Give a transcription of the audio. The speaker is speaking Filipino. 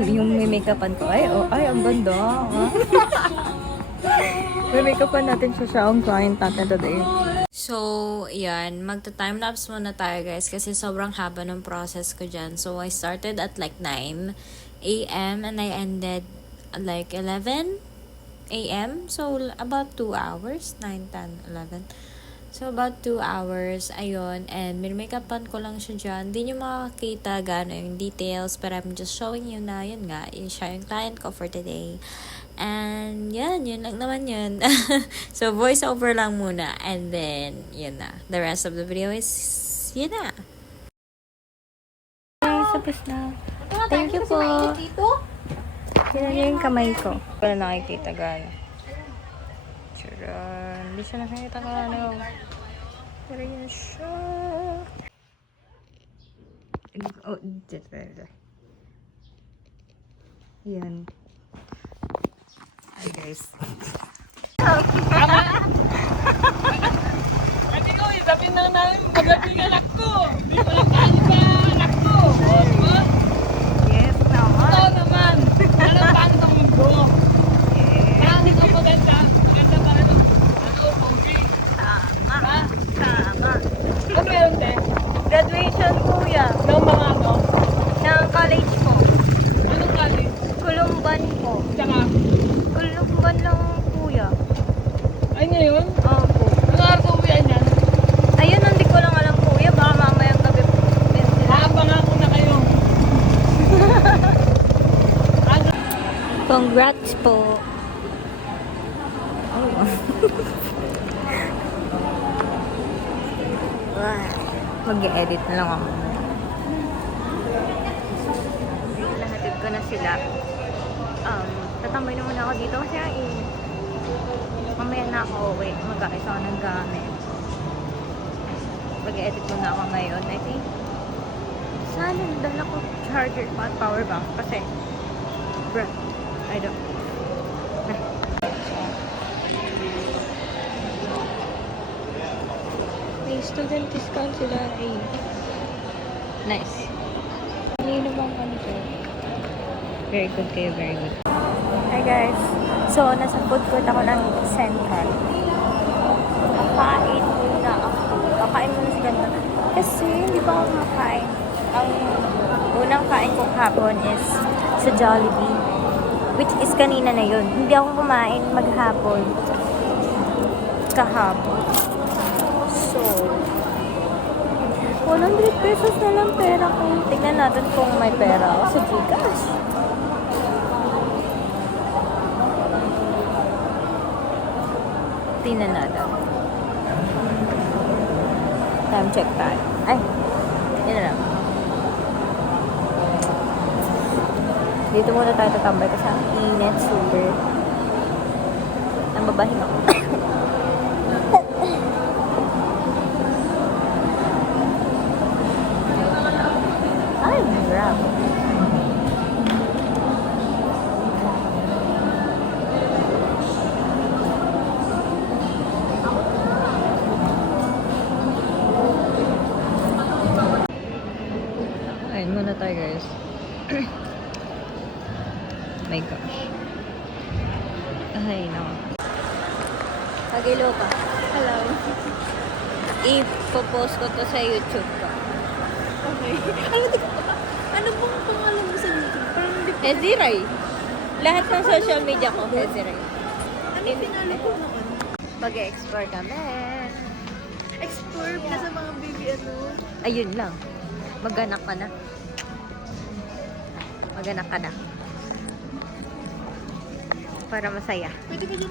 Yung may make-upan ko. Ay, ang ganda. May make-upan natin siya ang client natin today. So, yan. Magta-timelapse muna tayo, guys. Kasi sobrang haba ng process ko dyan. So, I started at like 9 a.m. and I ended at like 11 a.m. So, about 2 hours. 9, 10, 11. So, about 2 hours. Ayun. And make-upan ko lang siya dyan. Hindi nyo makakita gano'n yung details. But I'm just showing you na, yun nga. Siya yung client ko for today. And, yun lang naman yun. So, voice over lang muna. And then, yun na. The rest of the video is, yun na. Okay, tapos na. Thank you po. Yun na yung kamay ko. Wala nakikita gano'n. Hindi siya nakikita ka ano. Pero yun siya. Oh, dito. Yan. Hi guys. Kasi ko, sabi na namin, magabi ng anak ko. Hindi pa lang kain pa anak ko. Yes, naman. Oo naman. Alam paano ng mundo. Bakit ako maganda? Maganda pa rin. Ano, Pogi? Tama. Ano meron din? Graduation, kuya. Ng mga ano? Ng college ko. Anong college? Kulumban ko. Tsaka, Kulumban lang, kuya. ay ngayon? Opo. Ano araw ko uwian yan? Ayun, hindi ko lang alam, kuya. Baka mamayang gabi po. Aabangan ko na kayo. Congrats po. Oh. Mag-e-edit na lang ako. Nahatid ko na sila. Tatambay na muna ako dito kasi mamaya na ako uwi. Mag-aayos ako ng gamit. Mag-e-edit muna ako ngayon. I think sana dala ko charger pa at power bank kasi I don't. May student discount sila. Ay. Nice. Nino bang ano to? Very good kayo, very good. Hi guys. So, nasa food court ako ng Central. Kakain muna ako. Kakain muna si ganda. Kasi, hindi pa ako kumakain. Ang unang kain ko hapon is sa Jollibee. Which is kanina na yun. Hindi ako kumain maghapon. Kahapon. So, 100 pesos na lang pera ko. Tingnan natin kung may pera ako sa Gcash. Tingnan natin. Time check tayo. Ay, yun na lang. Dito muna tayo tatambay kasi ang init, super. Nambabahin ako. Ay, grab. Ayun muna tayo guys. My gosh. Ay, no. Pagilo ka. Hello. I-post ko to sa YouTube ko. Okay. Ano bang pangalan mo sa YouTube? Parang hindi ko... Eziray. Lahat ng social media ko, Eziray. Ano yung pinalo ko na ano? Mag-explore kami. Explore na sa mga baby ano. Ayun lang. Maganak ka na. Maganak ka na. Para masaya. Pwede ka dyan